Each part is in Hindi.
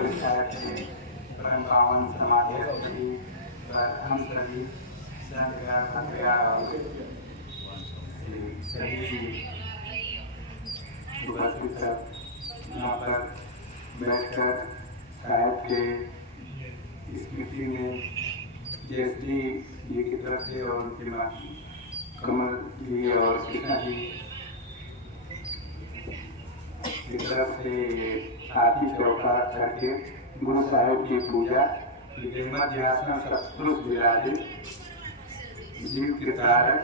परिषद में परम पावन समाधि स्थली पर हम सभी सही उपस्थित यहाँ पर बैठकर साहब के स्मृति में जयश्री जी की तरफ से और उनकी माँ कमल जी और कृष्णा जी की तरफ से आरती चौका करके गुरु साहब की पूजा मध्यासन सत्पुरुष विराजे जीव के कारण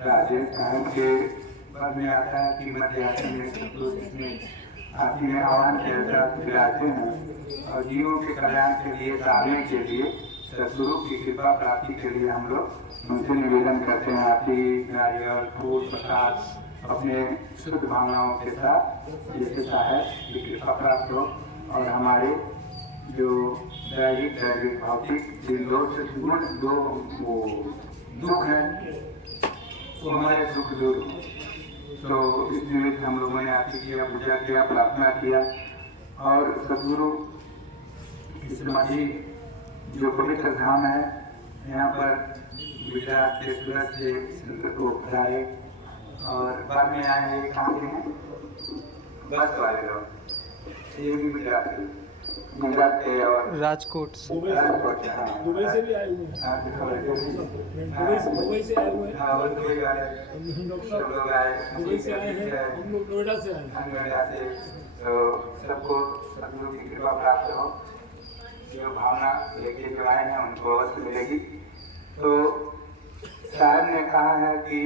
राजेश साहब के पद में आता है कि मध्यासन में सत्पुरुष इसमें आदि में आह्वान किया विराजते हैं और जीवों के कल्याण के लिए साधने के लिए सदगुरु की कृपा प्राप्ति के लिए हम लोग उनसे निवेदन करते हैं। आरती नारियल फूल प्रसाद अपने शुद्ध भावनाओं के साथ जिससे साहब की कृपा प्राप्त हो और हमारे जो दैविक भौतिक जिन दो दुख हैं वो हमारे दुख दूर। तो इस निमित्त हम लोगों ने आरती किया, पूजा किया, प्रार्थना किया और सदगुरु की समाधि जो पवित्र धाम है यहाँ पर गुजरात के सूरत से संत को पधारे और बाद में आए हैं कहाँ के हैं बस वाले लोग ये भी गुजरात के और राजकोट से दुबई से भी आए हुए हैं दुबई से आए हुए हैं दुबई से आए हैं हम लोग नोएडा से आए हैं। तो सबको सदगुरु की कृपा प्राप्त हो, जो भावना लेके जो आए हैं उनको अवश्य मिलेगी। तो साहब ने कहा है कि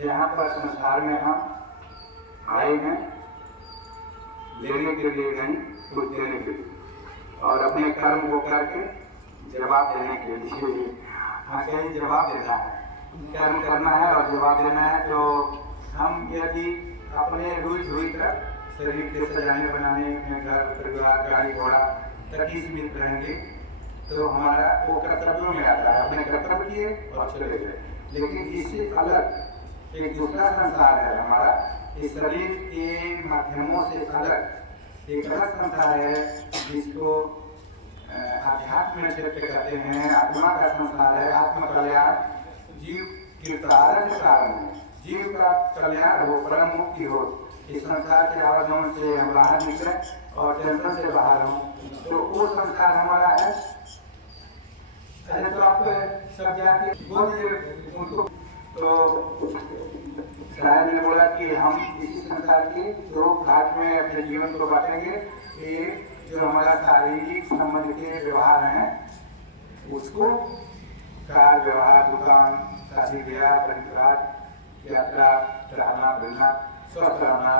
यहाँ पर संसार में हम आए हैं लेने के लिए नहीं, कुछ देने के लिए और अपने कर्म को करके जवाब देने के लिए। हाँ, कहीं जवाब देना है, कर्म करना है और जवाब देना है। तो हम यदि अपने रुई कर शरीर के सजाने बनाने में घर परिवार गाड़ी घोड़ा तक ही सीमित रहेंगे तो हमारा वो कर्तव्यों में आता है, अपने कर्तव्य किए और चले गए। लेकिन इससे अलग एक दूसरा संसार है हमारा, इस शरीर के माध्यमों से अलग एक अलग संसार है जिसको आध्यात्म क्षेत्र कहते हैं, आत्मा का संसार है। आत्म कल्याण जीव के कारण है, जीव का कल्याण हो, परम मुक्ति हो, इस संसार के आवाजों से हम बाहर निकले और टेंशन से बाहर हों, तो वो संसार हमारा है। तो आप सब जाके बोलिए उनको। तो साहब ने बोला कि हम इसी संसार के दो भाग में अपने जीवन को बांटेंगे। एक जो हमारा शारीरिक संबंध के व्यवहार हैं उसको कार व्यवहार, दुकान, शादी ब्याह, परिवार, यात्रा, रहना मिलना, स्वस्थ रहना,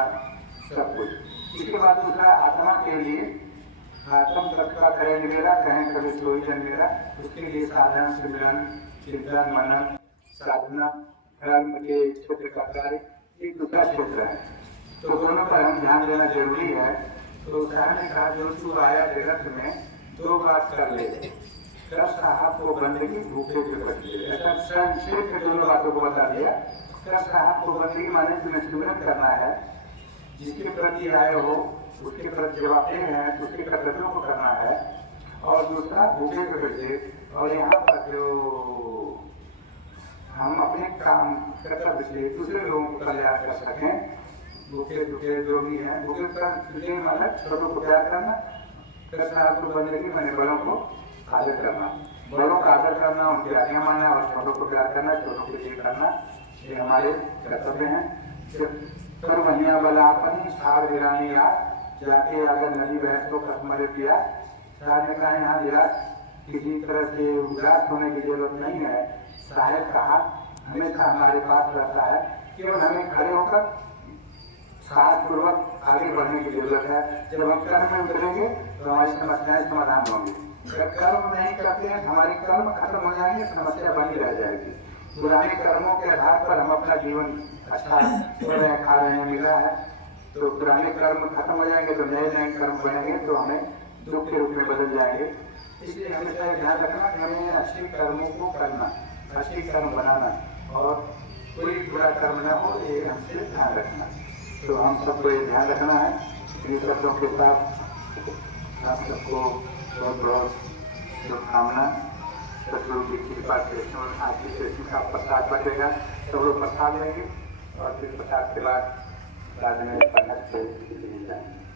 सब कुछ। इसके बाद दूसरा आत्मा के लिए आत्म तत्व का करें निवेला, कहें कभी सोई जन मेरा, उसके लिए साधन सिमरन चिंतन मनन साधना धर्म के क्षेत्र का कार्य एक दूसरा क्षेत्र है। तो दोनों पर हम ध्यान देना जरूरी है। तो साहब ने कहा जो तू आया जगत में दो बात कर ले, कर साहब को बंदगी भूखे के बदले। ऐसा संक्षेप में दोनों बातों को बता दिया। कर साहब को बंदगी माने तुम्हें सिमरन करना है, जिसके प्रति आए हो उसके प्रति जवाबदेह है, उसके कर्तव्यों को करना है। और दूसरा भूखे के बदले। और यहाँ पर जो हम अपने काम कर्तव्य से दूसरे लोगों को कल्याण कर सकें, भूखे भूखे जो भी हैं, भूखे का मतलब छोटों को प्यार करना, कृष्ण को बंदगी मैंने बड़ों को आदर करना, बड़ों का आदर करना, उनकी आज्ञा मानना और छोटों को प्यार करना, छोटों को ये करना, ये हमारे कर्तव्य हैं। कर महीना वाला अपनी छाड़ गिरानी याद जाके अगर नदी बहस को कसमरे पिया। साहब ने कहा यहाँ विराट किसी तरह से उदास होने की जरूरत नहीं है। साहब कहा हमेशा हमारे पास रहता है, केवल हमें खड़े होकर साथ पूर्वक आगे बढ़ने की जरूरत है। जब हम कर्म में उतरेंगे तो हमारी समस्याएं समाधान होंगी। अगर कर्म नहीं करते हैं हमारे कर्म खत्म हो जाएंगे, समस्या बनी रह जाएगी। पुराने कर्मों के आधार पर हम अपना जीवन अच्छा खा रहे हैं, मिला है, तो पुराने कर्म खत्म हो जाएंगे तो नए नए कर्म बनेंगे तो हमें दुख के रूप में बदल जाएंगे। इसलिए हमेशा ध्यान रखना कि हमें अच्छे कर्मों को करना, अच्छे कर्म बनाना और कोई बुरा कर्म न हो, ये हमसे ध्यान रखना। तो हम सबको ये ध्यान रखना है। इन शब्दों के साथ आप सबको बहुत बहुत शुभकामना। सदगुरु की कृपा से आज की सेशन का प्रसाद बचेगा, सब लोग प्रसाद लेंगे और फिर प्रसाद के बाद में पढ़ा से जाएंगे।